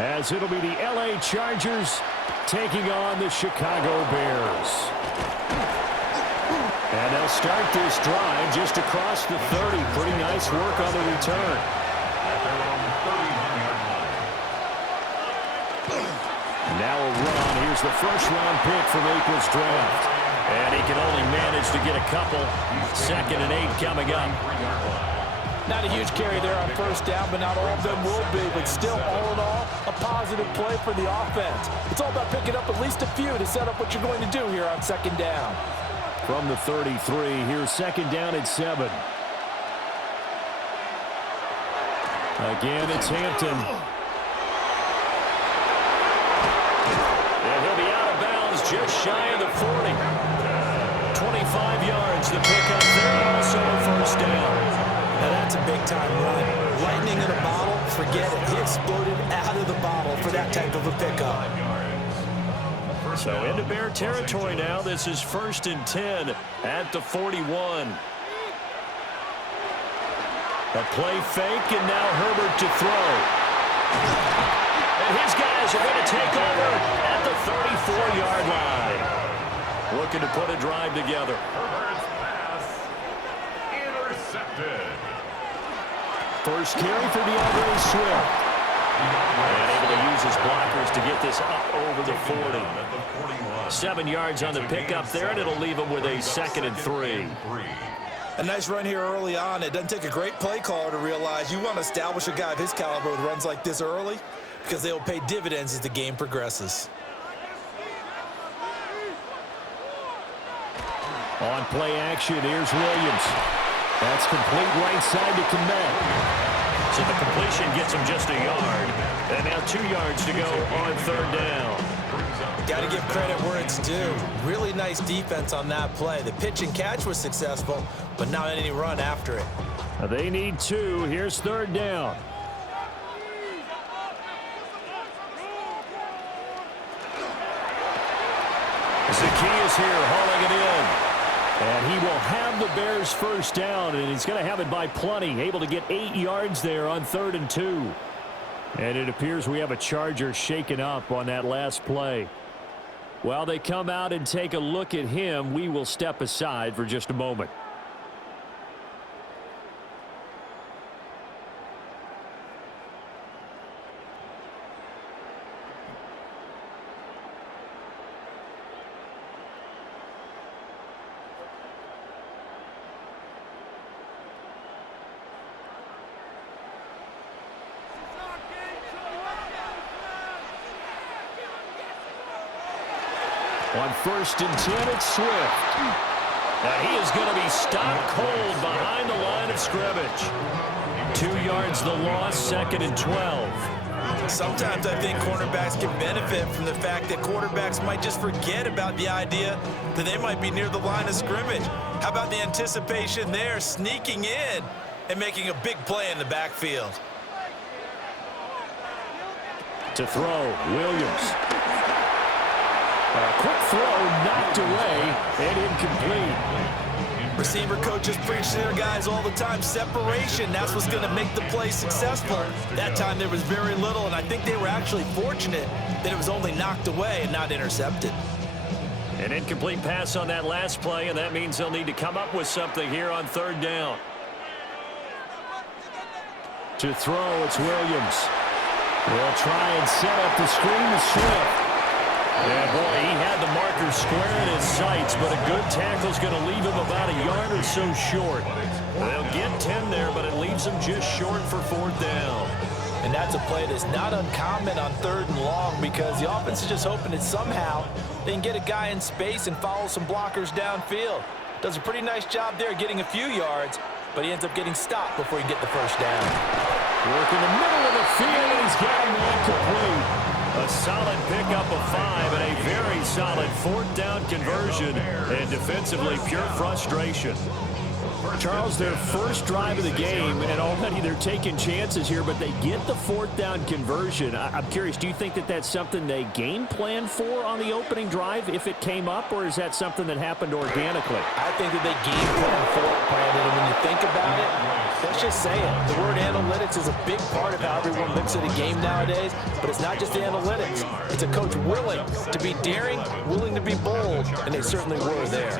as it'll be the LA Chargers taking on the Chicago Bears. And they'll start this drive just across the 30. Pretty nice work on the return. Now a run. Here's the first-round pick from April's draft. And he can only manage to get a couple. 2nd and 8 coming up. Not a huge carry there on first down, but not all of them will be. But still, all in all, a positive play for the offense. It's all about picking up at least a few to set up what you're going to do here on 2nd down. From the 33, here's 2nd down at 7. Again, it's Hampton. And he'll be out of bounds just shy of the 40. 25 yards, the pickup there, also a first down. Now that's a big-time run. Lightning in a bottle, forget it. He exploded out of the bottle for that type of a pickup. So into Bear territory now. This is 1st and 10 at the 41. A play fake, and now Herbert to throw. And his guys are going to take over at the 34-yard line. Looking to put a drive together. Herbert's pass intercepted. First carry for DeAndre Swift. And able to use his blockers to get this up over the 40. 7 yards on the pickup there, and it'll leave him with a 2nd and 3. A nice run here early on. It doesn't take a great play caller to realize you want to establish a guy of his caliber with runs like this early because they will pay dividends as the game progresses. On play action, here's Williams. That's complete right side to Kmet. So the completion gets him just a yard. And now 2 yards to go on 3rd down. Got to give credit where it's due. Really nice defense on that play. The pitch and catch was successful, but not any run after it. They need 2. Here's 3rd down. Zacchaeus here hauling it in. And he will have the Bears first down, and he's going to have it by plenty. Able to get 8 yards there on 3rd and 2. And it appears we have a Charger shaken up on that last play. While they come out and take a look at him, we will step aside for just a moment. On 1st and 10, it's Swift. Now he is going to be stopped cold behind the line of scrimmage. 2 yards the loss, 2nd and 12. Sometimes I think cornerbacks can benefit from the fact that quarterbacks might just forget about the idea that they might be near the line of scrimmage. How about the anticipation there, sneaking in and making a big play in the backfield? To throw, Williams. A quick throw knocked away and incomplete. Receiver coaches preach to their guys all the time. Separation, that's what's going to make the play successful. That time there was very little, and I think they were actually fortunate that it was only knocked away and not intercepted. An incomplete pass on that last play, and that means they'll need to come up with something here on 3rd down. To throw, it's Williams. They'll try and set up the screen to Swift. Yeah, boy, he had the marker square in his sights, but a good tackle's going to leave him about a yard or so short. They'll get 10 there, but it leaves them just short for 4th down. And that's a play that's not uncommon on 3rd and long because the offense is just hoping that somehow they can get a guy in space and follow some blockers downfield. Does a pretty nice job there getting a few yards, but he ends up getting stopped before he can get the first down. Work in the middle of the field, and he's got him incomplete. A solid pickup of 5 and a very solid 4th down conversion, and defensively pure frustration. Charles, their first drive of the game, and already they're taking chances here, but they get the 4th down conversion. I'm curious, do you think that that's something they game plan for on the opening drive if it came up, or is that something that happened organically? I think that they game plan for it, Brandon, and when you think about it, Let's just say it. The word analytics is a big part of how everyone looks at a game nowadays, but it's not just the analytics. It's a coach willing to be daring, willing to be bold, and they certainly were there.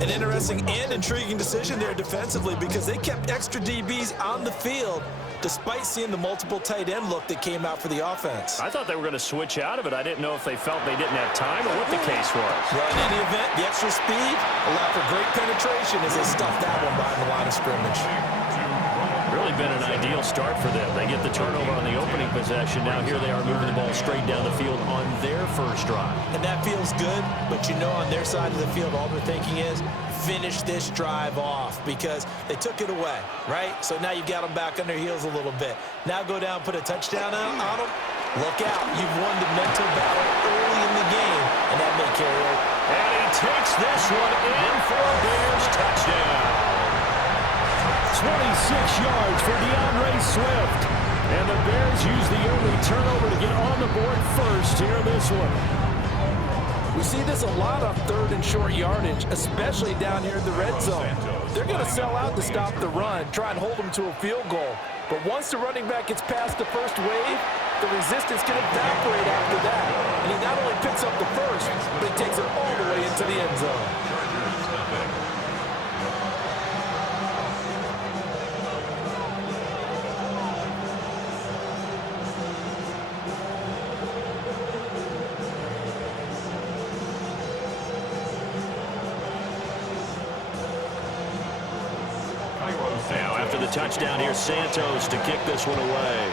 An interesting and intriguing decision there defensively because they kept extra DBs on the field despite seeing the multiple tight end look that came out for the offense. I thought they were going to switch out of it. I didn't know if they felt they didn't have time or what the case was. Well, in any event, the extra speed allowed for great penetration as they stuffed that one behind the line of scrimmage. Really been an ideal start for them. They get the turnover on the opening possession. Now here they are moving the ball straight down the field on their first drive. And that feels good, but you know on their side of the field all they're thinking is finish this drive off because they took it away, right? So now you've got them back on their heels a little bit. Now go down, put a touchdown on them. Look out. You've won the mental battle early in the game, and that may carry over. And he takes this one in for a Bears touchdown. 26 yards for DeAndre Swift. And the Bears use the early turnover to get on the board first here in this one. We see this a lot on third and short yardage, especially down here in the red zone. They're going to sell out to stop the run, try and hold them to a field goal. But once the running back gets past the first wave, the resistance can evaporate after that. And he not only picks up the first, but he takes it all the way into the end zone. Now after the touchdown, here's Santos to kick this one away.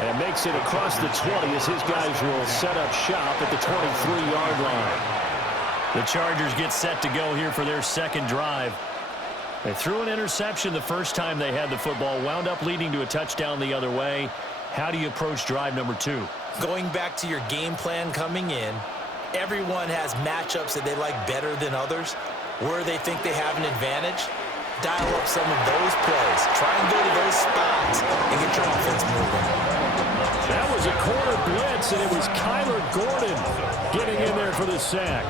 And makes it across the 20 as his guys will set up shop at the 23-yard line. The Chargers get set to go here for their second drive. They threw an interception the first time they had the football, wound up leading to a touchdown the other way. How do you approach drive number 2? Going back to your game plan coming in, everyone has matchups that they like better than others, where they think they have an advantage. Dial up some of those plays. Try and go to those spots and get your offense moving. That was a corner blitz, and it was Kyler Gordon getting in there for the sack.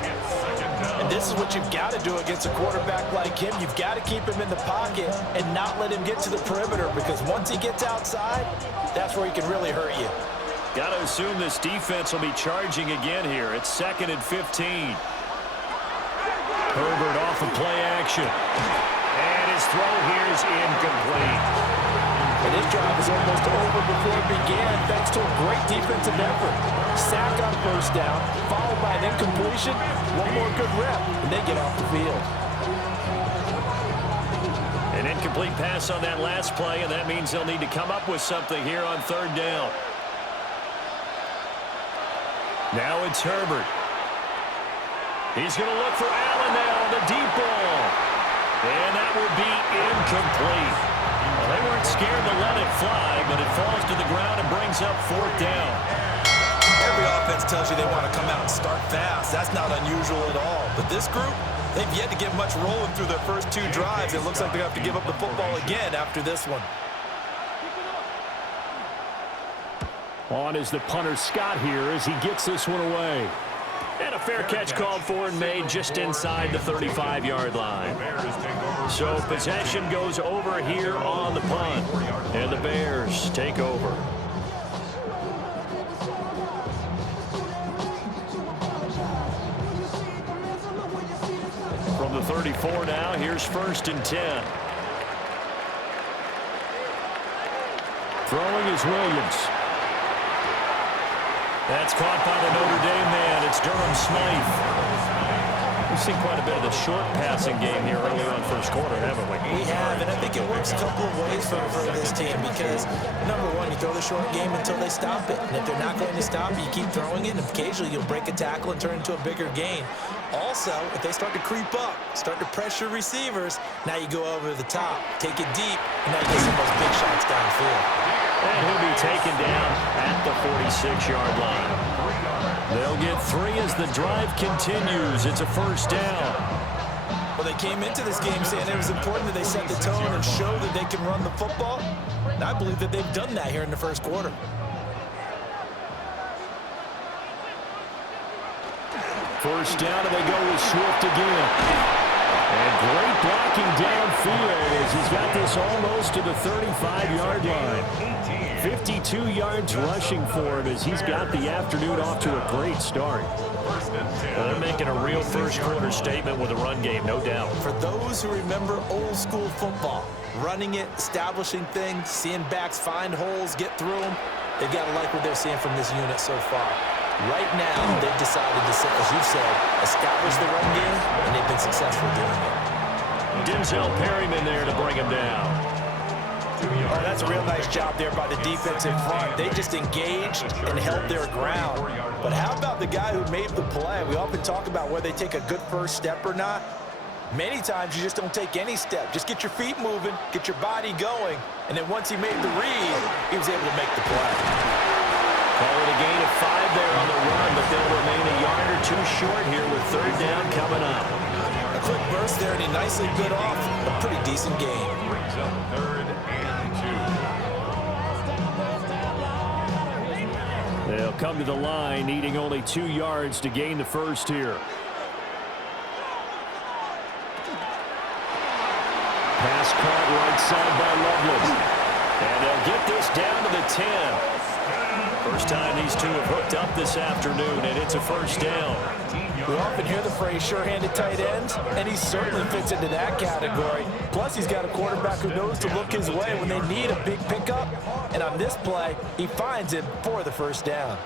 And this is what you've got to do against a quarterback like him. You've got to keep him in the pocket and not let him get to the perimeter because once he gets outside, that's where he can really hurt you. Got to assume this defense will be charging again here. It's 2nd and 15. Herbert off of play action. And his throw here is incomplete. And this drive is almost over before it began thanks to a great defensive effort. Sack on first down, followed by an incompletion. One more good rep, and they get off the field. An incomplete pass on that last play, and that means they'll need to come up with something here on 3rd down. Now it's Herbert. He's going to look for Allen now on the deep ball. And that will be incomplete. Well, they weren't scared to let it fly, but it falls to the ground and brings up 4th down. Every offense tells you they want to come out and start fast. That's not unusual at all. But this group, they've yet to get much rolling through their first 2 drives. It looks like they have to give up the football again after this one. On is the punter Scott here as he gets this one away. And a fair catch called for and made just inside the 35-yard line. So possession goes over here on the punt. And the Bears take over. From the 34 now, here's 1st and 10. Throwing is Williams. That's caught by the Notre Dame man. It's Durham Smythe. We've seen quite a bit of the short passing game here earlier on first quarter, haven't we? We have, and I think it works a couple of ways for this team because, number one, you throw the short game until they stop it. And if they're not going to stop it, you keep throwing it, and occasionally you'll break a tackle and turn it into a bigger gain. Also, if they start to creep up, start to pressure receivers, now you go over the top, take it deep, and now you get some of those big shots downfield. And he'll be taken down at the 46-yard line. They'll get 3 as the drive continues. It's a 1st down. Well, they came into this game saying it was important that they set the tone and show that they can run the football. And I believe that they've done that here in the first quarter. First down, and they go with Swift again. And great blocking downfield as he's got this almost to the 35-yard line. 52 yards rushing for him as he's got the afternoon off to a great start. Well, they're making a real first-quarter statement with a run game, no doubt. For those who remember old-school football, running it, establishing things, seeing backs find holes, get through them, they've got to like what they're seeing from this unit so far. Right now, they've decided to, as you've said, establish the run game, and they've been successful doing it. Denzel Perryman there to bring him down. Oh, that's a real nice job there by the defense in front. They just engaged and held their ground. But how about the guy who made the play? We often talk about whether they take a good first step or not. Many times you just don't take any step. Just get your feet moving, get your body going, and then once he made the read, he was able to make the play. Call it a gain of 5 there on the run, but they'll remain a yard or two short here with third down coming up. A quick burst there, and he nicely bit off a pretty decent gain. Brings up 3rd and 2. They'll come to the line, needing only 2 yards to gain the first here. Pass caught right side by Loveland. And they'll get this down to the 10. First time these two have hooked up this afternoon, and it's a first down. We often hear the phrase sure-handed tight ends, and he certainly fits into that category. Plus, he's got a quarterback who knows to look his way when they need a big pickup. And on this play, he finds him for the first down.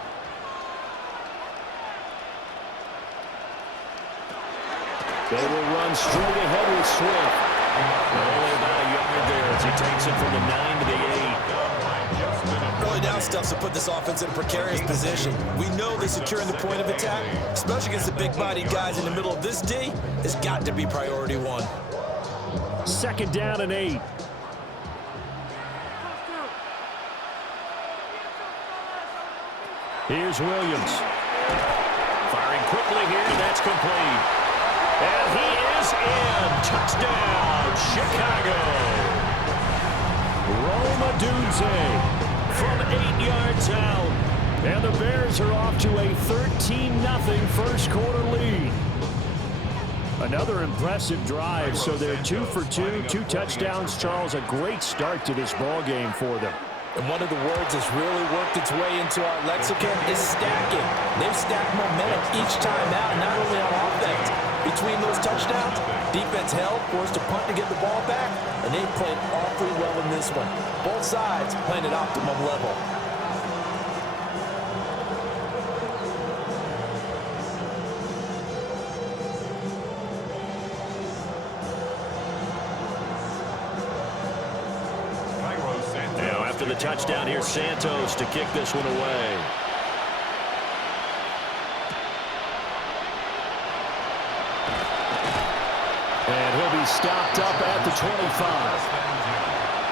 They will run straight ahead with Swift. Only about a yard there as he takes it from the 9 to the 8. Early down stuff's to put this offense in a precarious position. We know that securing the point of attack, especially against the big-bodied guys in the middle of this D, has got to be priority one. Second down and 8. Here's Williams. Firing quickly here, that's complete. And he is in. Touchdown, Chicago. Roma Dunze from 8 yards out. And the Bears are off to a 13-0 first quarter lead. Another impressive drive, so they're 2 for 2, 2 touchdowns. Charles, a great start to this ball game for them. And one of the words that's really worked its way into our lexicon is stacking. They've stacked momentum each time out, not only on offense. Between those touchdowns, defense held, forced to punt to get the ball back, and they played awfully well in this one. Both sides playing at optimum level. Now, after the touchdown, here's Santos to kick this one away. And he'll be stopped up at the 25.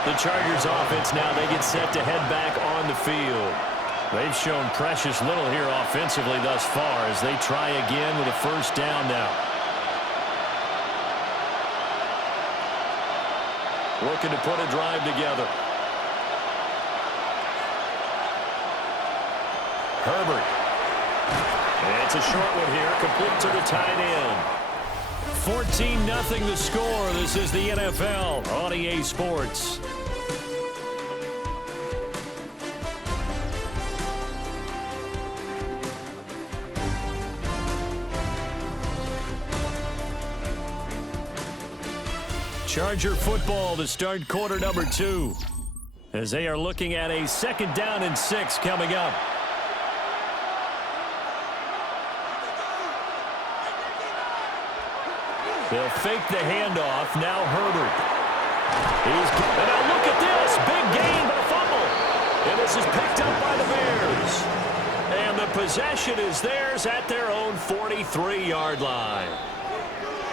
The Chargers offense now, they get set to head back on the field. They've shown precious little here offensively thus far as they try again with a first down now. Looking to put a drive together. Herbert. And it's a short one here, complete to the tight end. 14-0 the score. This is the NFL on EA Sports. Charger football to start quarter number 2 as they are looking at a second down and 6 coming up. They'll fake the handoff. Now Herbert. And now look at this. Big gain, but a fumble. And this is picked up by the Bears. And the possession is theirs at their own 43-yard line.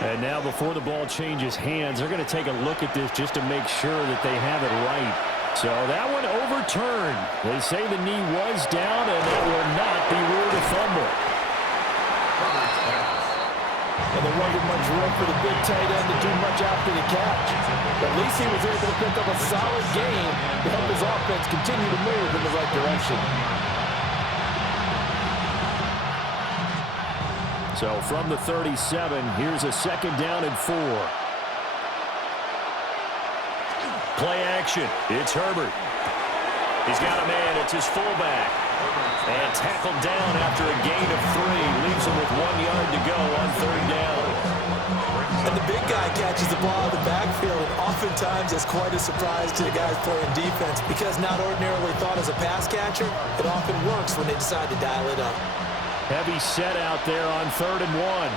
And now before the ball changes hands, they're going to take a look at this just to make sure that they have it right. So that one overturned. They say the knee was down, and that will not be ruled a fumble. And there wasn't much room for the big tight end to do much after the catch. But at least he was able to pick up a solid gain to help his offense continue to move in the right direction. So from the 37, here's a 2nd down and 4. Play action. It's Herbert. He's got a man. It's his fullback. And tackled down after a gain of 3. Leaves him with 1 yard to go on 3rd down. And the big guy catches the ball in the backfield, and oftentimes it's quite a surprise to the guys playing defense because not ordinarily thought as a pass catcher, it often works when they decide to dial it up. Heavy set out there on 3rd and 1.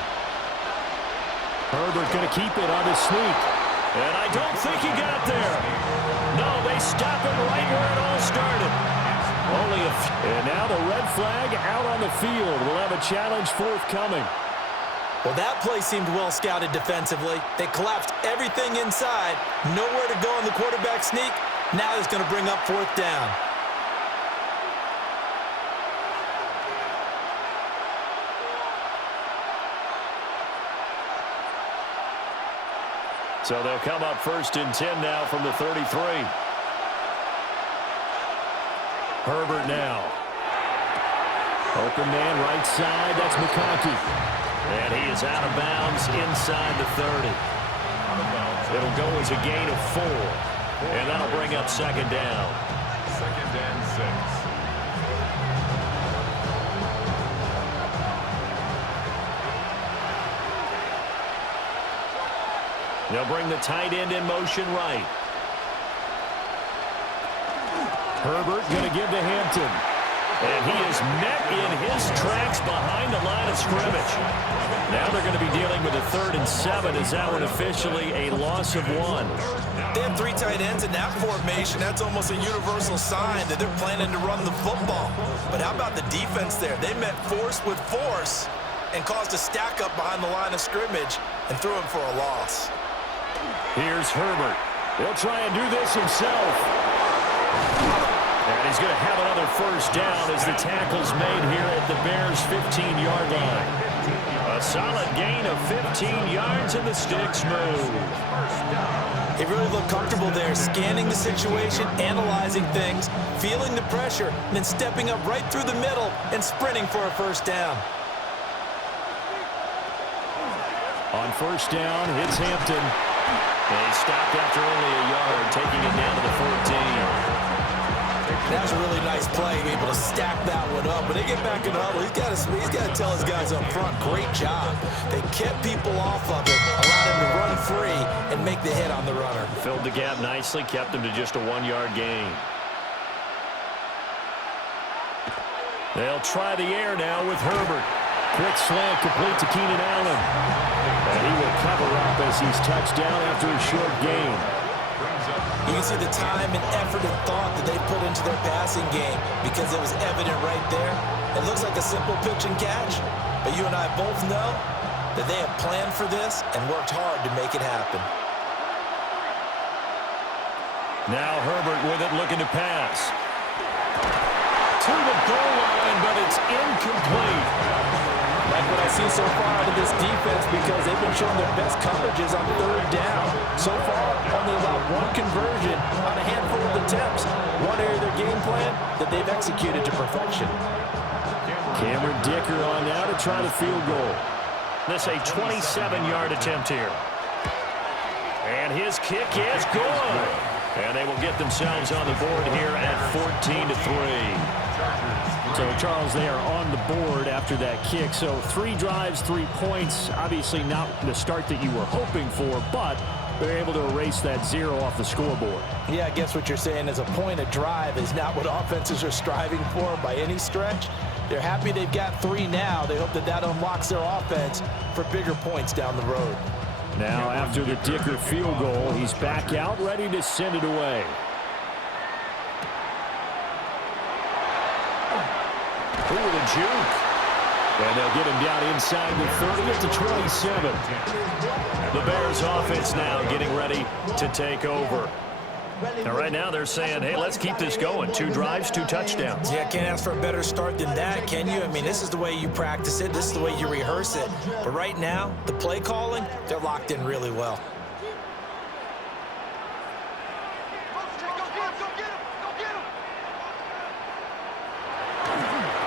Herbert going to keep it on the sneak. And I don't think he got there. No, they stop him right where it all started. And now the red flag out on the field. We'll have a challenge forthcoming. Well, that play seemed well scouted defensively. They collapsed everything inside. Nowhere to go on the quarterback sneak. Now it's going to bring up 4th down. So they'll come up 1st and 10 now from the 33. Herbert now. Open man right side. That's McConkey. And he is out of bounds inside the 30. It'll go as a gain of 4. And that'll bring up 2nd down. 2nd and 6. They'll bring the tight end in motion right. Herbert going to give to Hampton. And he is met in his tracks behind the line of scrimmage. Now they're going to be dealing with a 3rd and 7. Is that one officially a loss of 1? They have 3 tight ends in that formation. That's almost a universal sign that they're planning to run the football. But how about the defense there? They met force with force and caused a stack up behind the line of scrimmage and threw him for a loss. Here's Herbert. He'll try and do this himself. And he's going to have another 1st down as the tackle's made here at the Bears' 15-yard line. A solid gain of 15 yards and the sticks move. They really look comfortable there, scanning the situation, analyzing things, feeling the pressure, and then stepping up right through the middle and sprinting for a 1st down. On 1st down, it's Hampton. And he stopped after only a yard, taking it down to the 14. That's a really nice play, able to stack that one up. When they get back in the huddle, he's got to tell his guys up front, great job. They kept people off of it, allowed him to run free and make the hit on the runner. Filled the gap nicely, kept him to just a 1-yard gain. They'll try the air now with Herbert. Quick slant complete to Keenan Allen. And he will cover up as he's touched down after a short gain. You can see the time and effort and thought that they put into their passing game because it was evident right there. It looks like a simple pitch and catch, but you and I both know that they have planned for this and worked hard to make it happen. Now Herbert with it, looking to pass. To the goal line, but it's incomplete. Like what I see so far out of this defense because they've been showing their best coverages on 3rd down. So far, only allowed 1 conversion on a handful of attempts. One area of their game plan that they've executed to perfection. Cameron Dicker on now to try the field goal. This a 27-yard attempt here. And his kick is good. And they will get themselves on the board here at 14-3. So, Charles, they are on the board after that kick. So 3 drives, 3 points. Obviously not the start that you were hoping for, but they're able to erase that 0 off the scoreboard. Yeah, I guess what you're saying is a point of drive is not what offenses are striving for by any stretch. They're happy they've got 3 now. They hope that that unlocks their offense for bigger points down the road. Now, after the Dicker field goal, he's back out, ready to send it away. Ooh, the juke. And they'll get him down inside the 30 at the 27. The Bears offense now getting ready to take over. And right now they're saying, hey, let's keep this going. 2 drives, 2 touchdowns. Yeah, can't ask for a better start than that, can you? I mean, this is the way you practice it. This is the way you rehearse it. But right now, the play calling, they're locked in really well.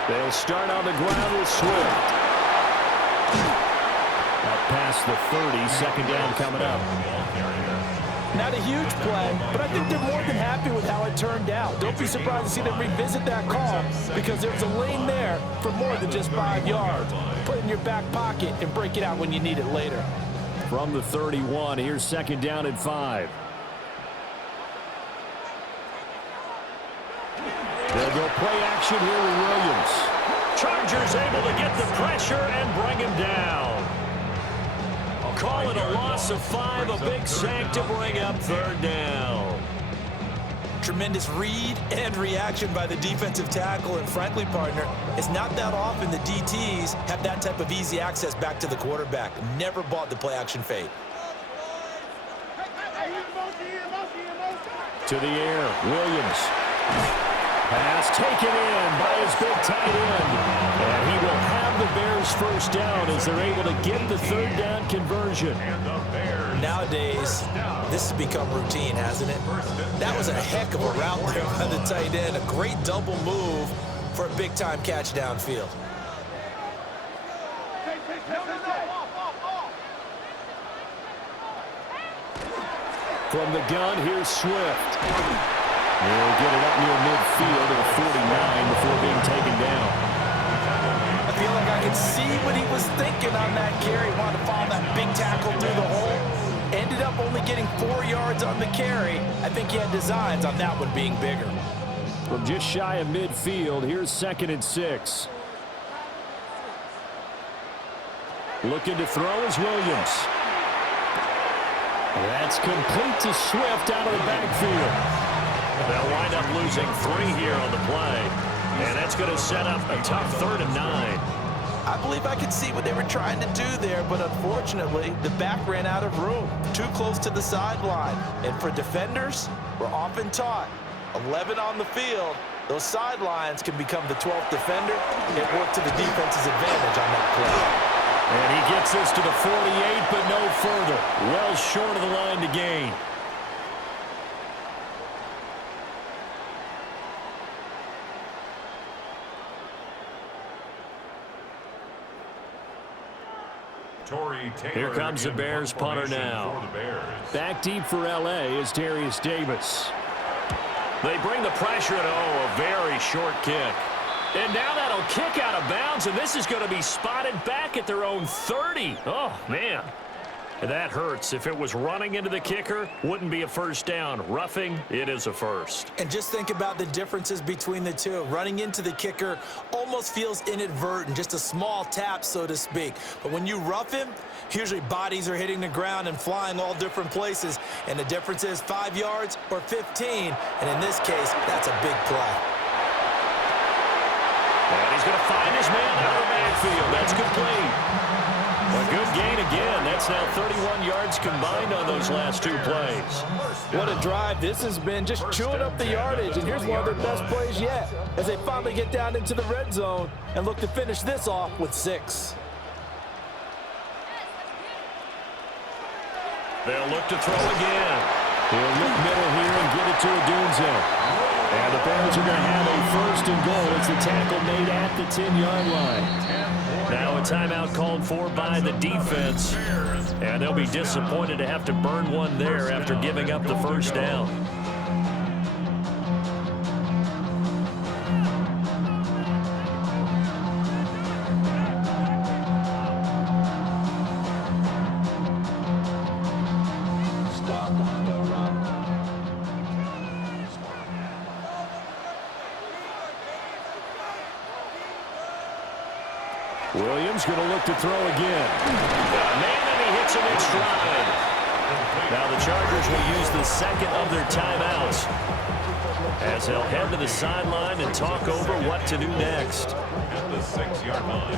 They'll start on the ground with Swift. past the 30. Second down coming up. Not a huge play, but I think they're more than happy with how it turned out. Don't be surprised to see them revisit that call because there's a lane there for more than just 5 yards. Put it in your back pocket and break it out when you need it later. From the 31, here's second down and 5. They'll go play action here with Williams. Chargers able to get the pressure and bring him down. Call it a loss of 5, a big sack to bring up third down. Tremendous read and reaction by the defensive tackle, and frankly, partner, it's not that often the DTs have that type of easy access back to the quarterback. Never bought the play action fade. To the air, Williams. Pass taken in by his big tight end. And he will have the Bears first down as they're able to get the third down conversion. Nowadays, this has become routine, hasn't it? That was a heck of a route there by the tight end. A great double move for a big-time catch downfield. From the gun, here's Swift. He'll get it up near midfield to the 49 before being taken down. I feel like I could see what he was thinking on that carry. Wanted to follow that big tackle through the hole. Ended up only getting 4 yards on the carry. I think he had designs on that one being bigger. From just shy of midfield, here's second and 6. Looking to throw is Williams. That's complete to Swift out of the backfield. They'll wind up losing 3 here on the play. And that's going to set up a tough 3rd and 9. I believe I could see what they were trying to do there, but unfortunately, the back ran out of room. Too close to the sideline. And for defenders, we're often taught, 11 on the field, those sidelines can become the 12th defender. It worked to the defense's advantage on that play. And he gets this to the 48, but no further. Well short of the line to gain. Here comes the Bears punter now. Back deep for L.A. is Darius Davis. They bring the pressure at a very short kick. And now that'll kick out of bounds, and this is going to be spotted back at their own 30. Oh, man. That hurts. If it was running into the kicker, wouldn't be a first down. Roughing, it is a first. And just think about the differences between the two. Running into the kicker almost feels inadvertent, just a small tap, so to speak. But when you rough him, usually bodies are hitting the ground and flying all different places. And the difference is 5 yards or 15. And in this case, that's a big play. And he's going to find his man out of the backfield. That's complete. A good gain again. That's now 31 yards combined on those last 2 plays. What a drive this has been, just chewing up the yardage. And here's one of their best plays yet as they finally get down into the red zone and look to finish this off with 6. They'll look to throw again. He'll look middle here and get it to Odunze. And the Bears are going to have a first and goal. It's the tackle made at the 10-yard line. Now a timeout called for by the defense. And they'll be disappointed to have to burn one there after giving up the first down. Williams going to look to throw again. Man, and he hits him in stride. Now the Chargers will use the second of their timeouts as they'll head to the sideline and talk over what to do next. At the 6-yard line.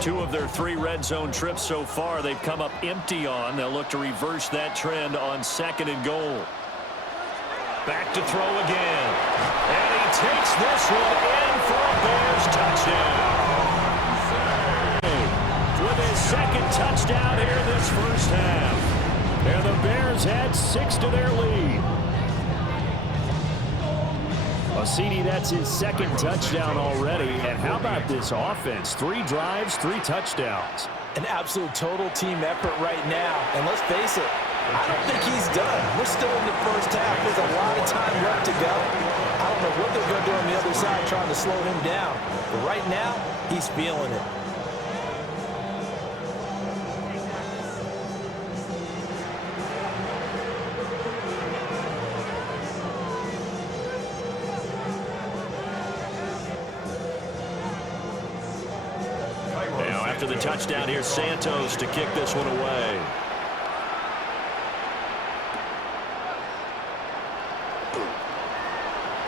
Two of their 3 red zone trips so far they've come up empty on. They'll look to reverse that trend on second and goal. Back to throw again. And he takes this one in for a Bears touchdown. With his second touchdown here this first half. And the Bears add 6 to their lead. Well, CD, that's his second touchdown already. And how about this offense? 3 drives, 3 touchdowns. An absolute total team effort right now. And let's face it, I don't think he's done. We're still in the first half. There's a lot of time left to go. I don't know what they're going to do on the other side trying to slow him down. But right now, he's feeling it. Now, after the touchdown, here's Santos to kick this one away.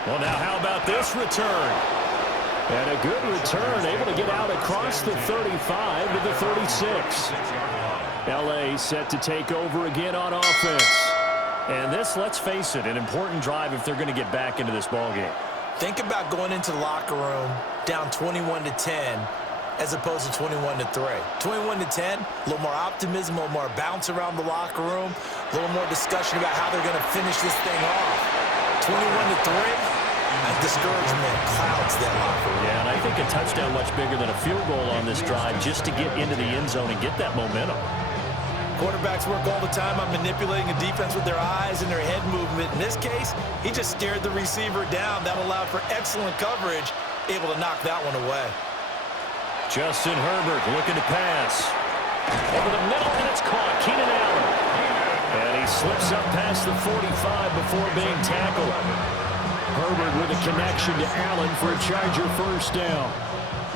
Well, now how about this return? And a good return, able to get out across the 35 to the 36. L.A. set to take over again on offense. And this, let's face it, an important drive if they're going to get back into this ballgame. Think about going into the locker room down 21-10 as opposed to 21-3. 21-10, a little more optimism, a little more bounce around the locker room, a little more discussion about how they're going to finish this thing off. 21-3. Discouragement clouds that locker room. Yeah, and I think a touchdown much bigger than a field goal on this drive just to get into the end zone and get that momentum. Quarterbacks work all the time on manipulating a defense with their eyes and their head movement. In this case, he just stared the receiver down. That allowed for excellent coverage, able to knock that one away. Justin Herbert looking to pass. Over the middle, and it's caught. Keenan Allen. And he slips up past the 45 before being tackled. Herbert with a connection to Allen for a Charger first down.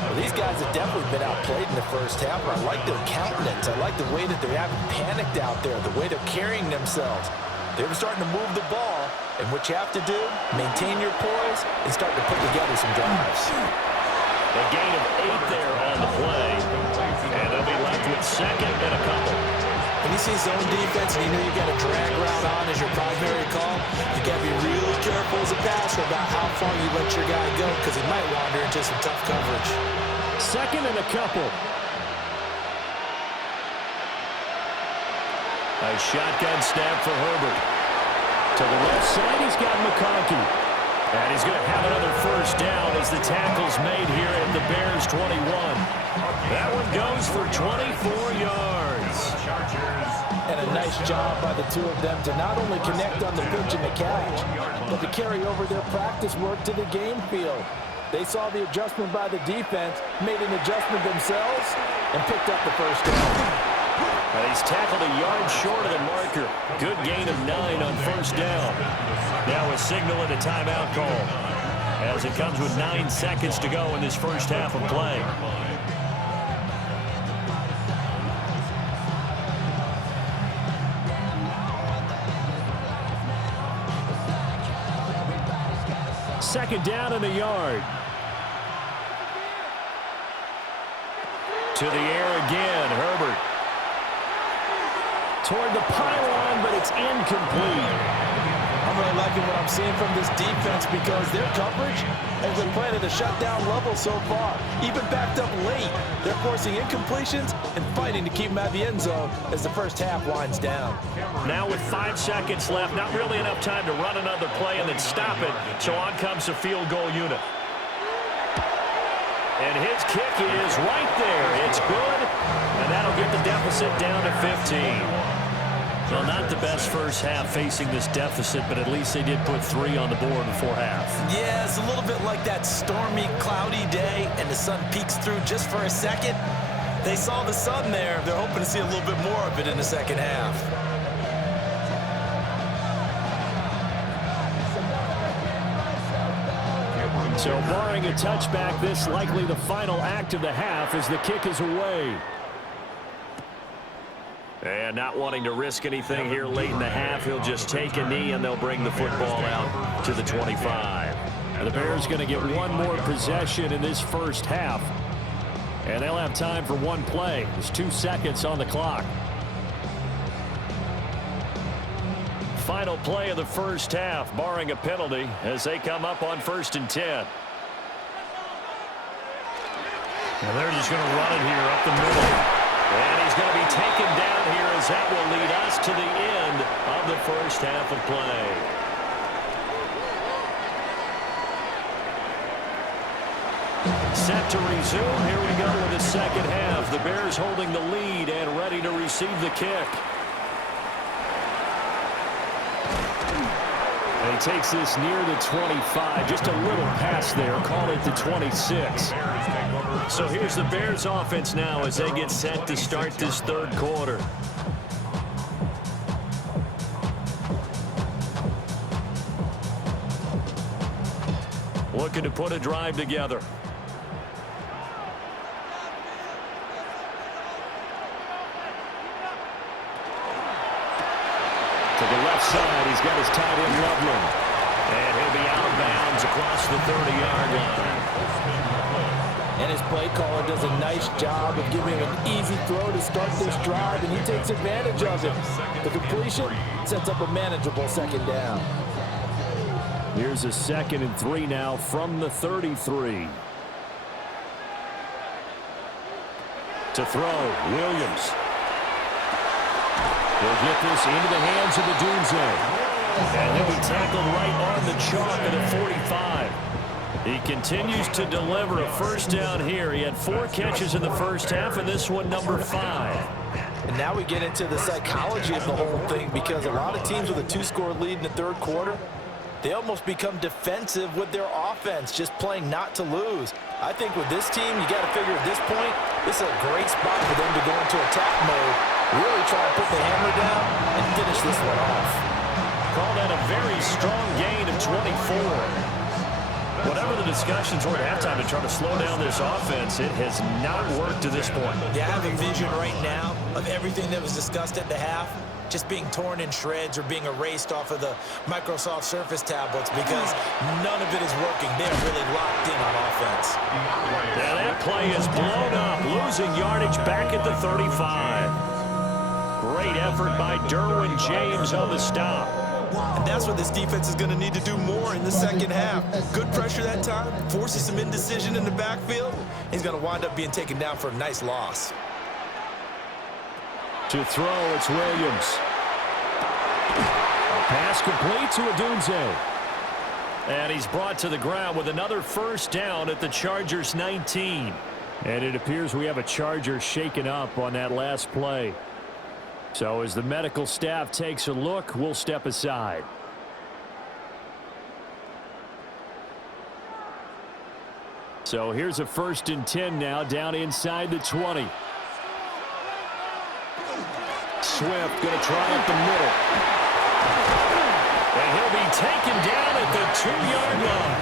Well, these guys have definitely been outplayed in the first half. I like their countenance. I like the way that they haven't panicked out there, the way they're carrying themselves. They were starting to move the ball, and what you have to do, maintain your poise and start to put together some drives. A gain of 8 there on the play, and they'll be left with second and a couple. When you see zone defense and you know you got a drag route on as your primary call, you got to be really careful as a passer about how far you let your guy go because he might wander into some tough coverage. Second and a couple. A shotgun snap for Herbert. To the left side, he's got McConkey. And he's going to have another first down as the tackle's made here at the Bears 21. That one goes for 24 yards. And a nice job by the two of them to not only connect on the pitch and the catch, but to carry over their practice work to the game field. They saw the adjustment by the defense, made an adjustment themselves, and picked up the first down. And he's tackled a yard short of the marker. Good gain of 9 on first down. Now a signal and a timeout call as it comes with 9 seconds to go in this first half of play. Second down in the yard. To the air again, Herbert. Toward the pylon, but it's incomplete. I'm really liking what I'm seeing from this defense because their coverage has been playing at a shutdown level so far. Even backed up late, they're forcing incompletions and fighting to keep them out of the end zone as the first half winds down. Now with 5 seconds left, not really enough time to run another play and then stop it, so on comes the field goal unit. And his kick is right there. It's good, and that'll get the deficit down to 15. Well, not the best first half facing this deficit, but at least they did put 3 on the board before half. Yeah, it's a little bit like that stormy, cloudy day, and the sun peeks through just for a second. They saw the sun there. They're hoping to see a little bit more of it in the second half. So barring a touchback, this likely the final act of the half as the kick is away. And not wanting to risk anything here late in the half, he'll just take a knee and they'll bring the football out to the 25. And the Bears going to get one more possession in this first half. And they'll have time for one play. There's 2 seconds on the clock. Final play of the first half, barring a penalty, as they come up on 1st and 10. And they're just going to run it here up the middle. And he's going to be taken down here as that will lead us to the end of the first half of play. Set to resume. Here we go with the second half. The Bears holding the lead and ready to receive the kick. And he takes this near the 25. Just a little pass there. Call it the 26. So here's the Bears offense now as they get set to start this third quarter. Looking to put a drive together. To the left side, he's got his tight end Loveland. And he'll be out of bounds across the 30-yard line. And his play caller does a nice job of giving him an easy throw to start this drive, and he takes advantage of it. The completion sets up a manageable second down. Here's a 2nd and 3 now from the 33. To throw, Williams. He'll get this into the hands of the Dunze. And he'll be tackled right on the chalk at a 45. He continues to deliver a first down here. He had 4 catches in the first half, and this one number 5. And now we get into the psychology of the whole thing, because a lot of teams with a 2-score lead in the third quarter, they almost become defensive with their offense, just playing not to lose. I think with this team, you got to figure at this point, this is a great spot for them to go into attack mode, really try to put the hammer down and finish this one off. Call that a very strong gain of 24. Whatever the discussions were at halftime to try to slow down this offense, it has not worked to this point. Yeah, I have a vision right now of everything that was discussed at the half just being torn in shreds or being erased off of the Microsoft Surface tablets, because none of it is working. They're really locked in on offense. Yeah, that play is blown up, losing yardage back at the 35. Great effort by Derwin James on the stop. And that's what this defense is going to need to do more in the second half. Good pressure that time, forces some indecision in the backfield. He's going to wind up being taken down for a nice loss. To throw, it's Williams. A pass complete to Odunze. And he's brought to the ground with another first down at the Chargers' 19. And it appears we have a Charger shaken up on that last play. So as the medical staff takes a look, we'll step aside. So here's a 1st and 10 now, down inside the 20. Swift going to try up the middle. And he'll be taken down at the 2-yard line.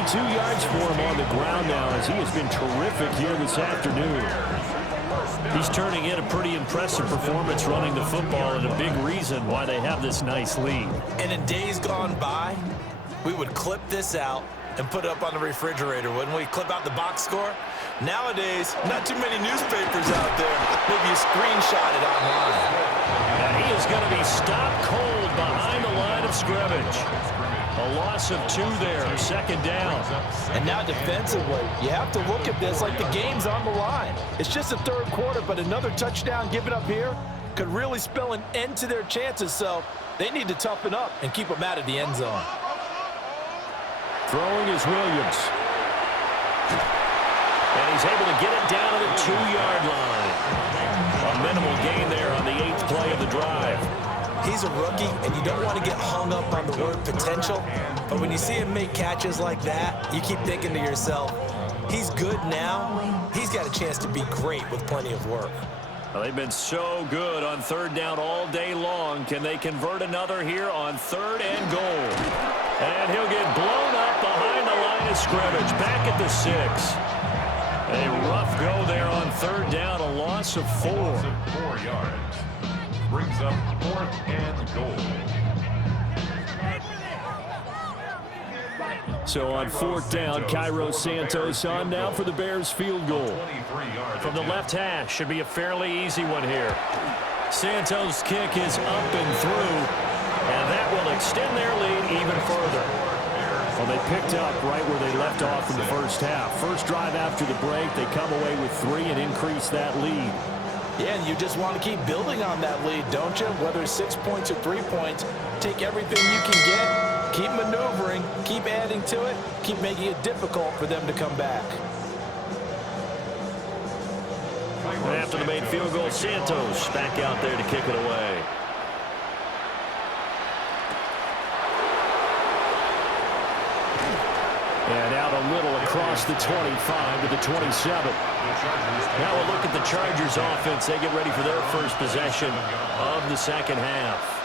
82 yards for him on the ground now, as he has been terrific here this afternoon. He's turning in a pretty impressive performance running the football, and a big reason why they have this nice lead. And in days gone by, we would clip this out and put it up on the refrigerator, wouldn't we? Clip out the box score. Nowadays, not too many newspapers out there. Maybe you screenshot it online. And he is going to be stopped cold behind the line of scrimmage. A loss of 2 there, 2nd down. And now defensively, you have to look at this like the game's on the line. It's just the third quarter, but another touchdown given up here could really spell an end to their chances, so they need to toughen up and keep them out of the end zone. Throwing is Williams. And he's able to get it down to the 2-yard line. A minimal gain there on the 8th play of the drive. He's a rookie, and you don't want to get hung up on the word potential, but when you see him make catches like that, you keep thinking to yourself, he's good now. He's got a chance to be great with plenty of work. Well, they've been so good on 3rd down all day long. Can they convert another here on 3rd and goal? And he'll get blown up behind the line of scrimmage, back at the 6. A rough go there on 3rd down, a loss of 4. 4 yards. Brings up 4th and goal. So on 4th down, Cairo Santos on now for the Bears field goal. From the left hash, should be a fairly easy one here. Santos' kick is up and through, and that will extend their lead even further. Well, they picked up right where they left off in the first half. First drive after the break, they come away with 3 and increase that lead. Yeah, and you just want to keep building on that lead, don't you? Whether it's 6 points or 3 points, take everything you can get, keep maneuvering, keep adding to it, keep making it difficult for them to come back. After the made field goal, Santos back out there to kick it away. And out a little across the 25 to the 27. Now we'll look at the Chargers offense. They get ready for their first possession of the second half.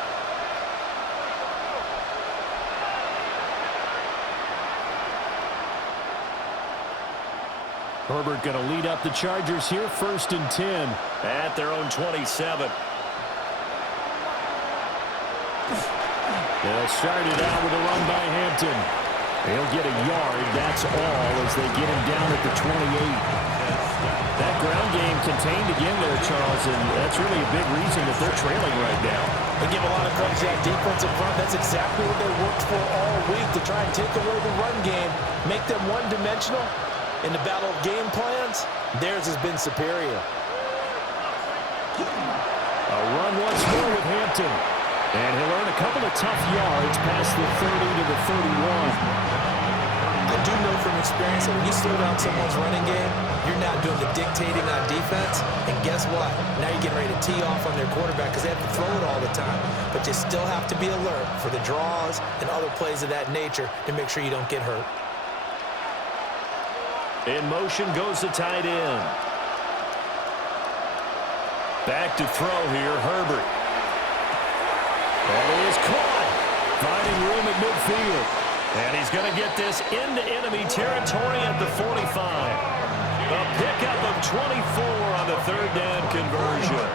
Herbert going to lead up the Chargers here, 1st and 10 at their own 27. They'll start it out with a run by Hampton. He'll get a yard, that's all, as they get him down at the 28. That ground game contained again there, Charles, and that's really a big reason that they're trailing right now. They give a lot of credit to that defensive front. That's exactly what they worked for all week, to try and take away the run game, make them one-dimensional. In the battle of game plans, theirs has been superior. A run once more with Hampton. And he'll earn a couple of tough yards past the 30 to the 31. I do know from experience that when you slow down someone's running game, you're not doing the dictating on defense. And guess what? Now you're getting ready to tee off on their quarterback because they have to throw it all the time. But you still have to be alert for the draws and other plays of that nature to make sure you don't get hurt. In motion goes the tight end. Back to throw here, Herbert. And he is caught, finding room at midfield. And he's going to get this into enemy territory at the 45. A pickup of 24 on the 3rd down conversion.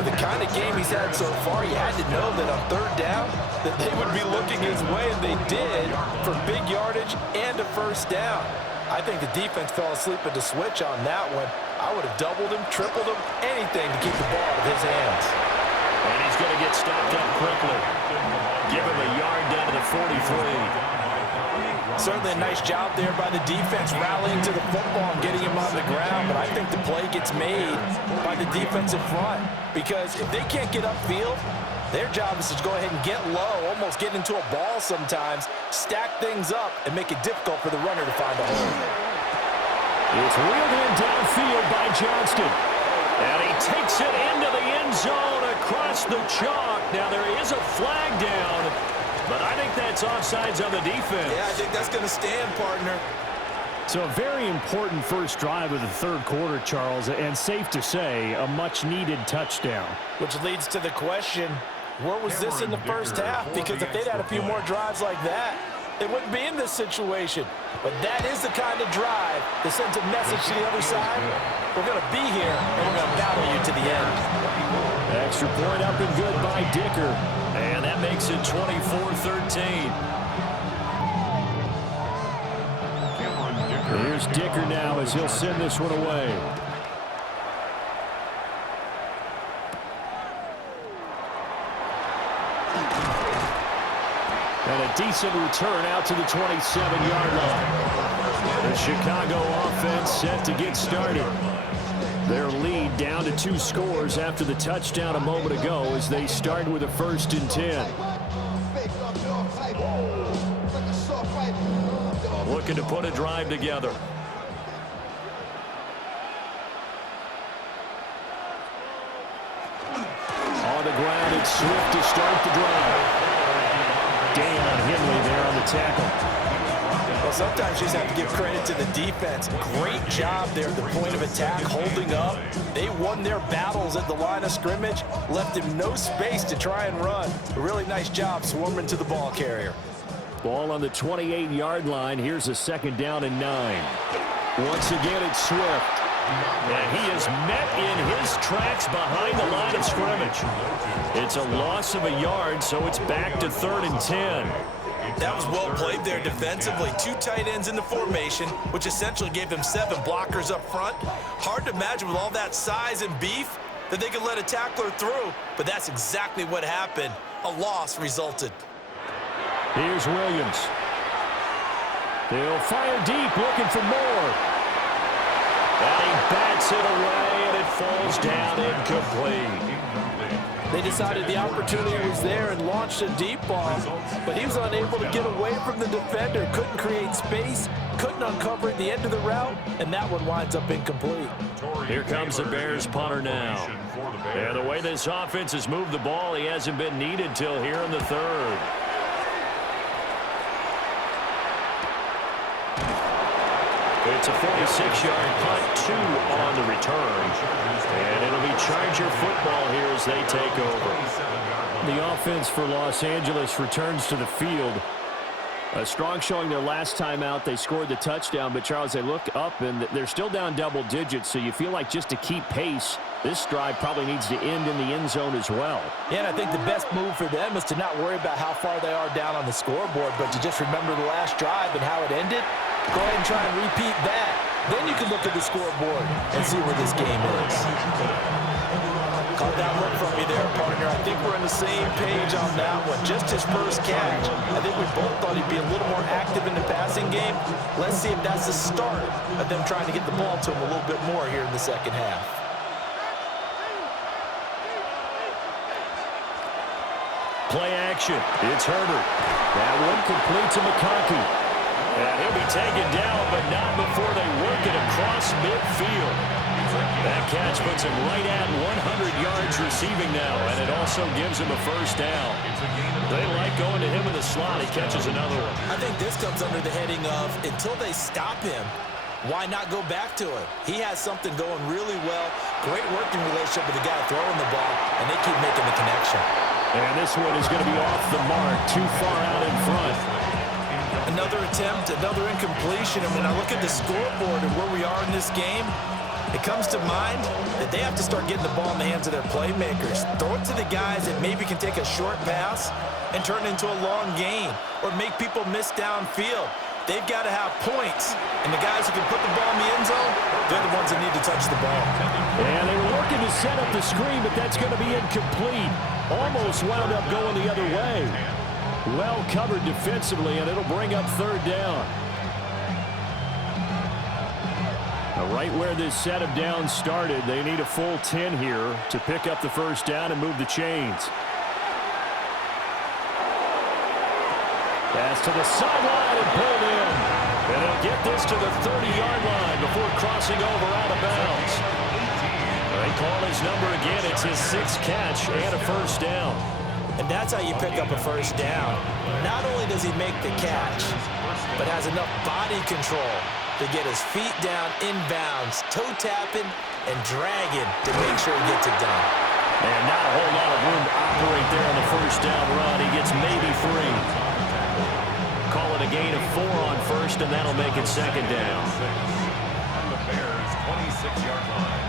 With the kind of game he's had so far, you had to know that on 3rd down that they would be looking his way, and they did, for big yardage and a 1st down. I think the defense fell asleep at the switch on that one. I would have doubled him, tripled him, anything to keep the ball out of his hands. And he's going to get stopped up quickly. Give him a yard down to the 43. Certainly a nice job there by the defense, rallying to the football and getting him on the ground. But I think the play gets made by the defensive front, because if they can't get upfield, their job is to go ahead and get low, almost get into a ball sometimes, stack things up, and make it difficult for the runner to find a hole. It's reeled in downfield by Johnston. And he takes it into the end zone across the chalk. Now there is a flag down, but I think that's offsides on the defense. Yeah, I think that's going to stand, partner. So a very important first drive of the 3rd quarter, Charles, and safe to say, a much-needed touchdown. Which leads to the question, where was this in the first half? Because if they'd had a few more drives like that, they wouldn't be in this situation. But that is the kind of drive that sends a message to the other side. We're going to be here, and we're going to battle you to the end. Extra point up and good by Dicker. And that makes it 24-13. Here's Dicker now as he'll send this one away. And a decent return out to the 27-yard line. The Chicago offense set to get started. Their lead down to 2 scores after the touchdown a moment ago as they start with a 1st and 10. Looking to put a drive together. On the ground, it's Swift to start the drive. Deion Henley there on the tackle. Well, sometimes you just have to give credit to the defense. Great job there at the point of attack, holding up. They won their battles at the line of scrimmage, left him no space to try and run. A really nice job swarming to the ball carrier. Ball on the 28-yard line. Here's a 2nd down and 9. Once again, it's Swift. And he is met in his tracks behind the line of scrimmage. It's a loss of a yard, so it's back to 3rd and 10. That was well played there defensively. 2 tight ends in the formation, which essentially gave them 7 blockers up front. Hard to imagine with all that size and beef that they could let a tackler through, but that's exactly what happened. A loss resulted. Here's Williams. He'll fire deep, looking for more. And he bats it away, and it falls down incomplete. They decided the opportunity was there and launched a deep ball, but he was unable to get away from the defender, couldn't create space, couldn't uncover at the end of the route, and that one winds up incomplete. Here comes the Bears punter now. And the way this offense has moved the ball, he hasn't been needed till here in the third. It's a 46-yard punt, 2 on the return. And it'll be Charger football here as they take over. The offense for Los Angeles returns to the field. A strong showing their last time out. They scored the touchdown, but Charles, they look up and they're still down double digits, so you feel like just to keep pace, this drive probably needs to end in the end zone as well. Yeah, and I think the best move for them is to not worry about how far they are down on the scoreboard, but to just remember the last drive and how it ended. Go ahead and try and repeat that. Then you can look at the scoreboard and see where this game is. Call down look from me there, partner. I think we're on the same page on that one. Just his first catch. I think we both thought he'd be a little more active in the passing game. Let's see if that's the start of them trying to get the ball to him a little bit more here in the second half. Play action. It's Herbert. That one complete to McConkey. And he'll be taken down, but not before they work it across midfield. That catch puts him right at 100 yards receiving now, and it also gives him a first down. They like going to him in the slot. He catches another one. I think this comes under the heading of, until they stop him, why not go back to it? He has something going really well. Great working relationship with the guy throwing the ball, and they keep making the connection. And this one is going to be off the mark, too far out in front. Another attempt, another incompletion, and when I look at the scoreboard and where we are in this game, it comes to mind that they have to start getting the ball in the hands of their playmakers. Throw it to the guys that maybe can take a short pass and turn it into a long gain or make people miss downfield. They've got to have points, and the guys who can put the ball in the end zone, they're the ones that need to touch the ball. And they were looking to set up the screen, but that's going to be incomplete. Almost wound up going the other way. Well covered defensively, and it'll bring up third down. Right where this set of downs started, they need a full 10 here to pick up the first down and move the chains. Pass to the sideline and pulled in. And he'll get this to the 30-yard line before crossing over out of bounds. They call his number again. It's his 6th catch and a first down. And that's how you pick up a first down. Not only does he make the catch, but has enough body control to get his feet down inbounds, toe tapping and dragging to make sure he gets it done. And not a whole lot of room to operate there on the first down run. He gets maybe 3. Call it a gain of 4 on first, and that'll make it second down. On the Bears' 26-yard line.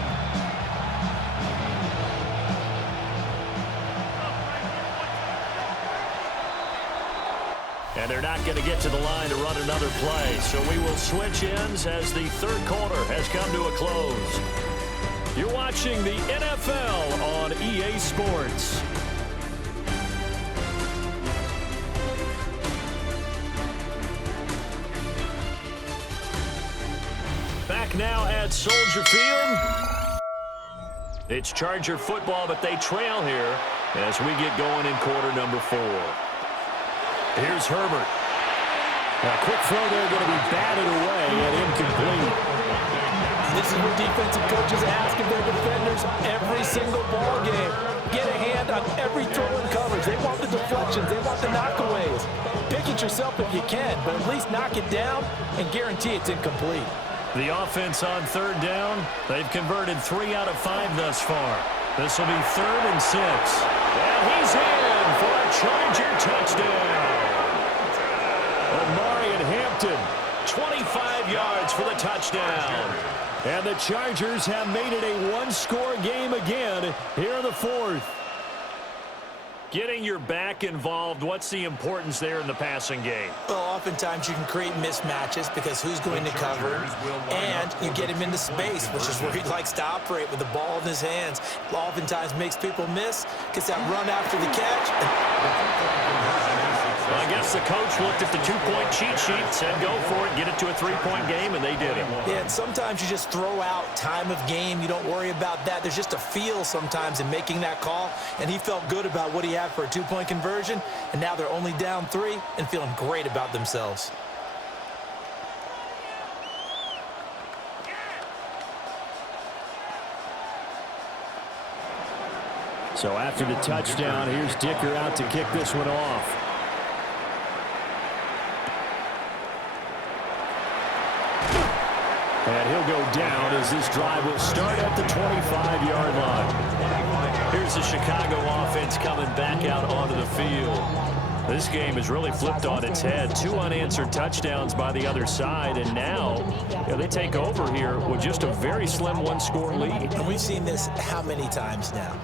And they're not going to get to the line to run another play. So we will switch ends as the third quarter has come to a close. You're watching the NFL on EA Sports. Back now at Soldier Field. It's Charger football, but they trail here as we get going in quarter number 4. Here's Herbert. A quick throw there going to be batted away and incomplete. This is what defensive coaches ask of their defenders every single ball game. Get a hand on every throw and coverage. They want the deflections. They want the knockaways. Pick it yourself if you can, but at least knock it down and guarantee it's incomplete. The offense on third down, they've converted 3 out of 5 thus far. This will be 3rd and 6. And he's in for a Charger touchdown. Omarion Hampton, 25 yards for the touchdown. And the Chargers have made it a one-score game again here in the 4th. Getting your back involved, what's the importance there in the passing game? Well, oftentimes you can create mismatches because who's going to cover, and you get him into space, which is where he likes to operate with the ball in his hands. Oftentimes makes people miss, gets that run after the catch. Well, I guess the coach looked at the two-point cheat sheet, said go for it, get it to a three-point game, and they did it. Yeah, and sometimes you just throw out time of game. You don't worry about that. There's just a feel sometimes in making that call, and he felt good about what he had for a two-point conversion, and now they're only down 3 and feeling great about themselves. So after the touchdown, here's Dicker out to kick this one off. And he'll go down as this drive will start at the 25-yard line. Here's the Chicago offense coming back out onto the field. This game has really flipped on its head. 2 unanswered touchdowns by the other side, and now they take over here with just a very slim one-score lead. And we've seen this how many times now?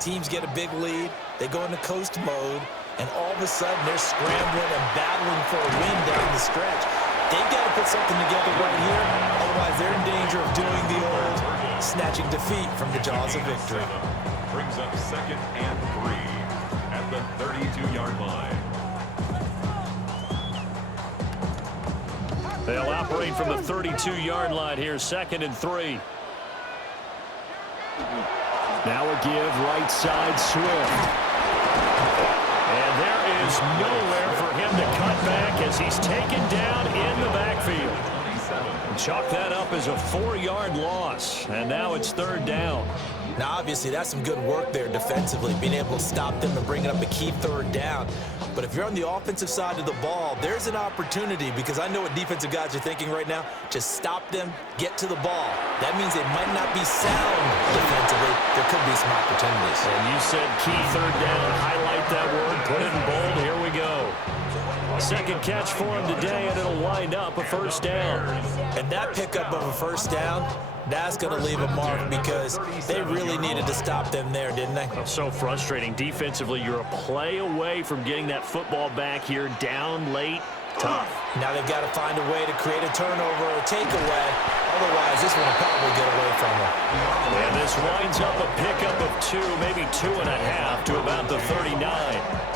Teams get a big lead, they go into coast mode, and all of a sudden they're scrambling and battling for a win down the stretch. They've got to put something together right here, otherwise they're in danger of doing the old snatching defeat from the jaws of victory. Brings up 2nd and 3 at the 32-yard line. They'll operate from the 32-yard line here, 2nd and 3. Now a give, right side, Swift. And there is nowhere for him to cut back as he's taken down in the backfield. And chalk that up as a 4-yard loss. And now it's 3rd down. Now, obviously, that's some good work there defensively, being able to stop them and bring it up a key 3rd down. But if you're on the offensive side of the ball, there's an opportunity, because I know what defensive guys are thinking right now. Just stop them, get to the ball. That means they might not be sound defensively. There could be some opportunities. And you said key 3rd down. Highlight that word, put it in bold. Here we go. 2nd catch for him today, and it'll wind up a 1st down. And that pickup of a 1st down, that's going to leave a mark, because they really needed to stop them there, didn't they? So frustrating. Defensively, you're a play away from getting that football back here, down late, tough. Now they've got to find a way to create a turnover or a takeaway. Otherwise, this one will probably get away from them. And this winds up a pickup of 2, maybe 2.5 to about the 39.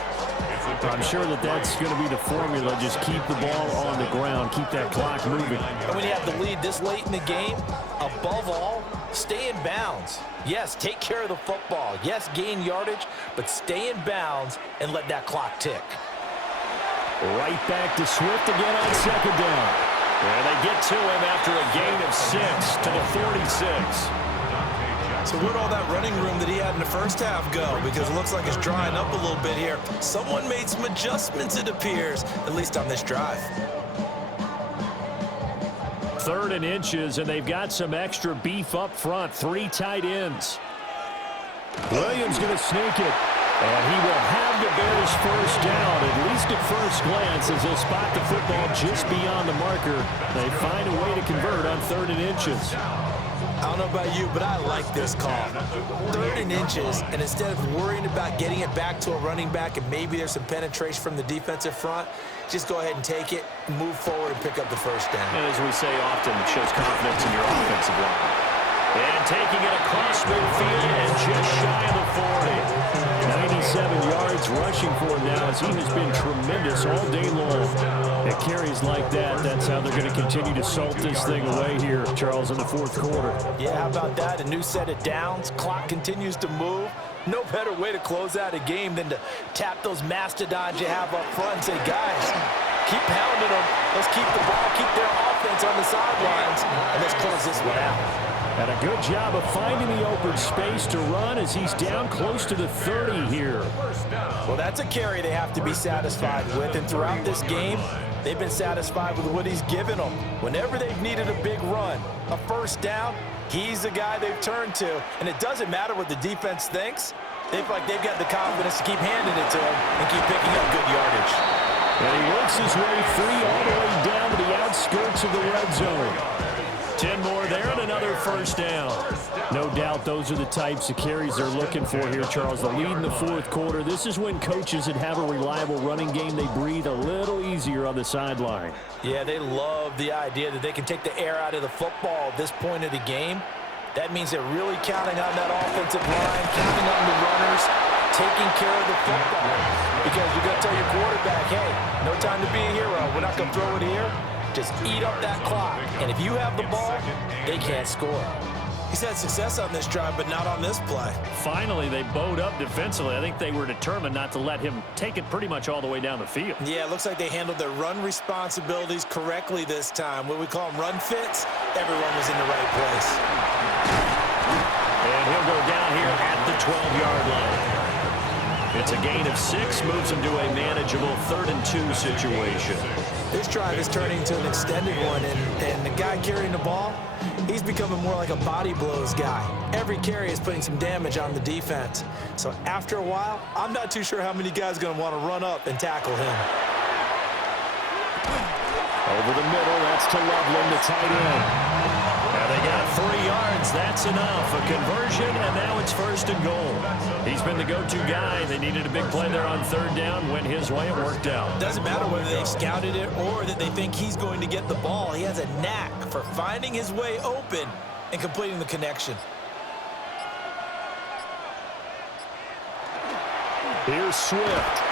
I'm sure that's going to be the formula. Just keep the ball on the ground. Keep that clock moving. And when you have the lead this late in the game, above all, stay in bounds. Yes, take care of the football. Yes, gain yardage, but stay in bounds and let that clock tick. Right back to Swift again on 2nd down. And they get to him after a gain of 6 to the 46. So where'd all that running room that he had in the first half go? Because it looks like it's drying up a little bit here. Someone made some adjustments, it appears, at least on this drive. 3rd and inches, and they've got some extra beef up front. 3 tight ends. Williams going to sneak it. And he will have the Bears 1st down, at least at first glance, as they'll spot the football just beyond the marker. They find a way to convert on 3rd and inches. I don't know about you, but I like this call. 3rd and inches, and instead of worrying about getting it back to a running back and maybe there's some penetration from the defensive front, just go ahead and take it, move forward, and pick up the 1st down. And as we say often, it shows confidence in your offensive line. And taking it across midfield and just shy of the 40. 97 yards rushing for him now, as he has been tremendous all day long. At carries like that, that's how they're going to continue to salt this thing away here, Charles, in the 4th quarter. Yeah, how about that? A new set of downs. Clock continues to move. No better way to close out a game than to tap those mastodons you have up front and say, guys, keep pounding them. Let's keep the ball, keep their offense on the sidelines, and let's close this one out. And a good job of finding the open space to run as he's down close to the 30 here. Well, that's a carry they have to be satisfied with, and throughout this game, they've been satisfied with what he's given them. Whenever they've needed a big run, a 1st down, he's the guy they've turned to. And it doesn't matter what the defense thinks. They've got the confidence to keep handing it to him and keep picking up good yardage. And he works his way free all the way down to the outskirts of the red zone. 10 more there and another 1st down. No doubt those are the types of carries they're looking for here, Charles. The lead in the 4th quarter. This is when coaches that have a reliable running game, they breathe a little easier on the sideline. Yeah, they love the idea that they can take the air out of the football at this point of the game. That means they're really counting on that offensive line, counting on the runners taking care of the football. Because you're going to tell your quarterback, hey, no time to be a hero. We're not going to throw it here. Just eat up that clock. And if you have the ball, they can't score. He's had success on this drive, but not on this play. Finally, they bowed up defensively. I think they were determined not to let him take it pretty much all the way down the field. Yeah, it looks like they handled their run responsibilities correctly this time. What we call them run fits, everyone was in the right place. And he'll go down here at the 12-yard line. It's a gain of 6, moves him to a manageable 3rd and 2 situation. This drive is turning to an extended one, and the guy carrying the ball, he's becoming more like a body blows guy. Every carry is putting some damage on the defense. So after a while, I'm not too sure how many guys are going to want to run up and tackle him. Over the middle, that's to Loveland, the tight end. Now they got 3 yards. That's enough. A conversion, and now it's 1st and goal. He's been the go-to guy. They needed a big play there on 3rd down. Went his way. It worked out. Doesn't matter whether they've scouted it or that they think he's going to get the ball. He has a knack for finding his way open and completing the connection. Here's Swift.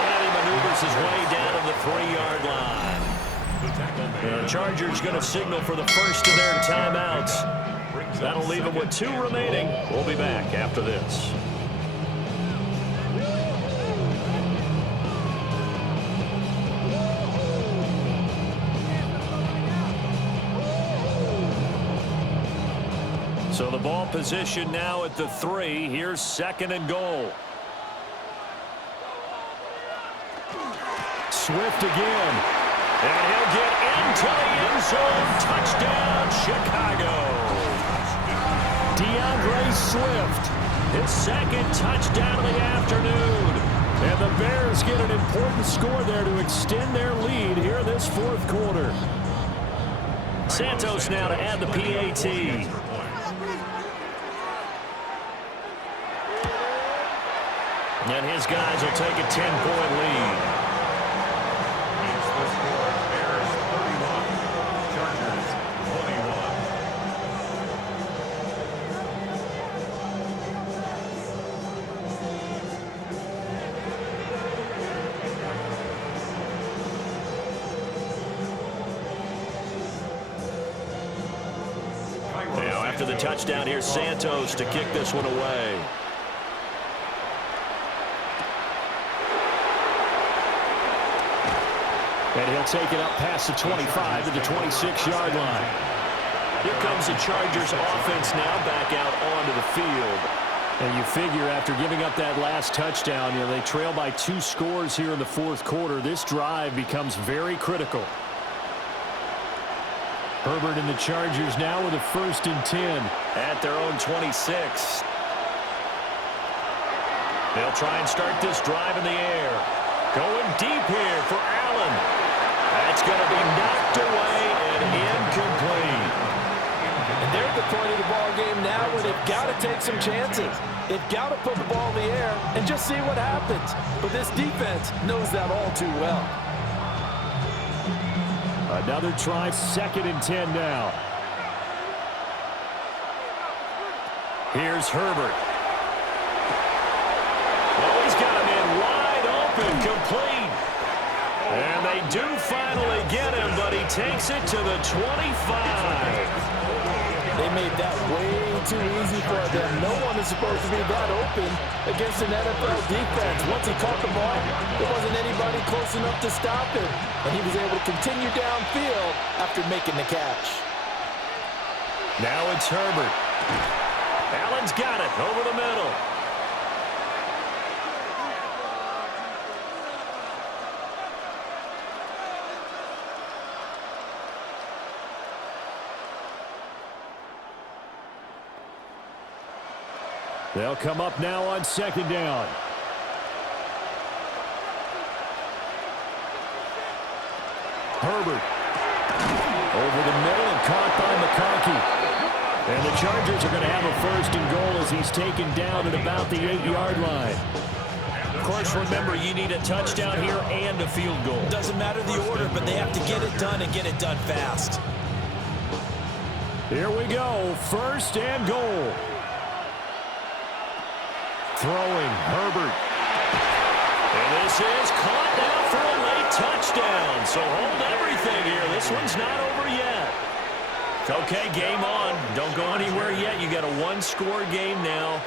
And he maneuvers his way down to the 3-yard line. The Chargers going to signal for the first of their timeouts. That'll leave them with 2 remaining. We'll be back after this. So the ball position now at the 3. Here's 2nd and goal. Swift again. And he'll get into the end zone. Touchdown, Chicago. DeAndre Swift, his 2nd touchdown of the afternoon. And the Bears get an important score there to extend their lead here this 4th quarter. Santos now to add the PAT. And his guys will take a 10-point lead. After the touchdown, here's Santos to kick this one away. And he'll take it up past the 25 to the 26-yard line. Here comes the Chargers offense now back out onto the field. And you figure after giving up that last touchdown, they trail by 2 scores here in the 4th quarter. This drive becomes very critical. Herbert and the Chargers now with a 1st and 10 at their own 26. They'll try and start this drive in the air. Going deep here for Allen. That's going to be knocked away and incomplete. And they're at the point of the ball game now where they've got to take some chances. They've got to put the ball in the air and just see what happens. But this defense knows that all too well. Another try, 2nd and 10 now. Here's Herbert. Oh, he's got him in wide open, complete. And they do finally get him, but he takes it to the 25. They made that way too easy for them. No one is supposed to be that open against an NFL defense. Once he caught the ball, there wasn't anybody close enough to stop him. And he was able to continue downfield after making the catch. Now it's Herbert. Allen's got it over the middle. They'll come up now on 2nd down. Herbert over the middle and caught by McConkey. And the Chargers are going to have a 1st and goal as he's taken down at about the 8-yard line. Of course, remember, you need a touchdown here and a field goal. Doesn't matter the order, but they have to get it done and get it done fast. Here we go, 1st and goal. Throwing, Herbert. And this is caught down for a late touchdown. So hold everything here. This one's not over yet. Okay, game on. Don't go anywhere yet. You got a one-score game now.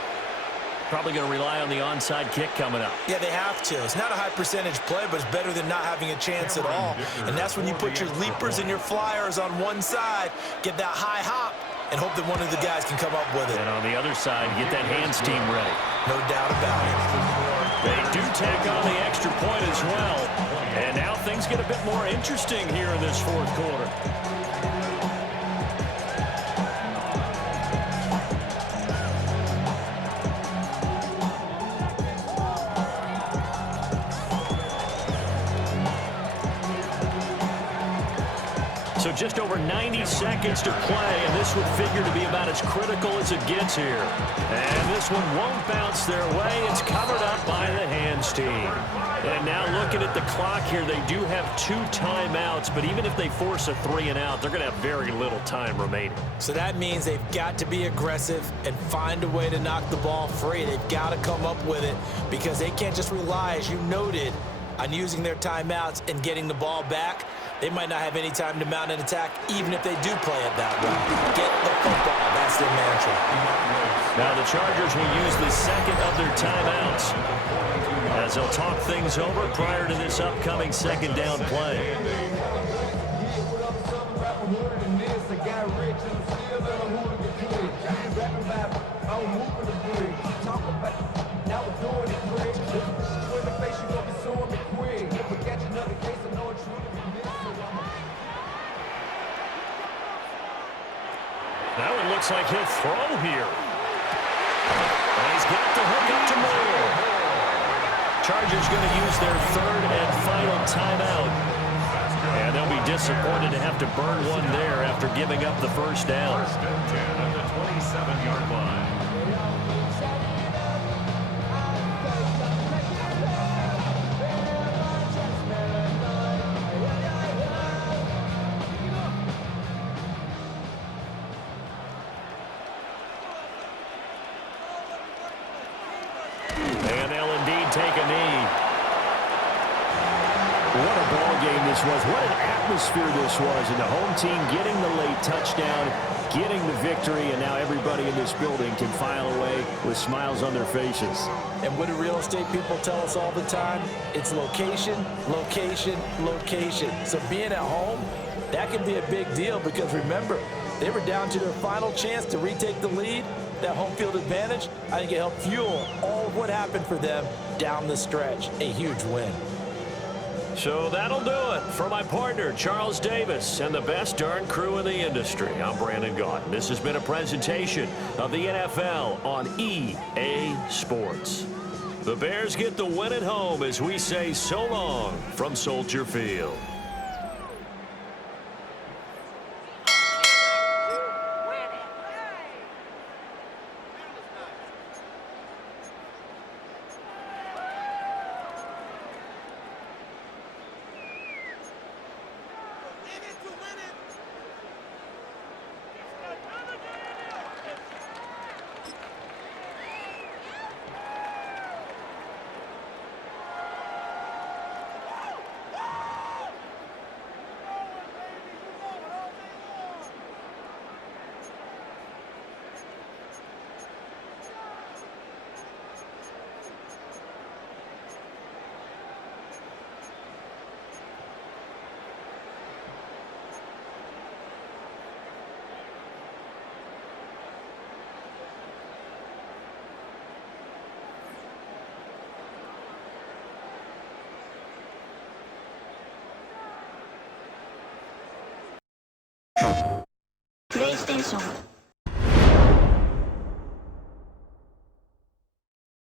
Probably going to rely on the onside kick coming up. Yeah, they have to. It's not a high percentage play, but it's better than not having a chance at all. And that's when you put your leapers and your flyers on one side, get that high hop, and hope that one of the guys can come up with it. And on the other side, get that hands team ready. No doubt about it. They do tack on the extra point as well. And now things get a bit more interesting here in this fourth quarter. So just over 90 seconds to play, and this would figure to be about as critical as it gets here. And this one won't bounce their way. It's covered up by the hands team. And now looking at the clock here, they do have 2 timeouts, but even if they force a 3-and-out, they're going to have very little time remaining. So that means they've got to be aggressive and find a way to knock the ball free. They've got to come up with it because they can't just rely, as you noted, on using their timeouts and getting the ball back. They might not have any time to mount an attack, even if they do play it that way. Get the football. That's their mantra. Now the Chargers will use the second of their timeouts as they'll talk things over prior to this upcoming second down play. That one looks like he'll throw here. And he's got the hook up to Moore. Chargers going to use their third and final timeout. And they'll be disappointed to have to burn one there after giving up the first down. First and 10 at the 27-yard line. And they'll indeed take a knee. What a ball game this was. What an atmosphere this was. And the home team getting the late touchdown, getting the victory, and now everybody in this building can file away with smiles on their faces. And what do real estate people tell us all the time? It's location, location, location. So being at home, that can be a big deal because remember, they were down to their final chance to retake the lead. That home field advantage, I think it helped fuel all of what happened for them down the stretch. A huge win. So that'll do it for my partner, Charles Davis, and the best darn crew in the industry. I'm Brandon Gaudin. This has been a presentation of the NFL on EA Sports. The Bears get the win at home as we say so long from Soldier Field. PlayStation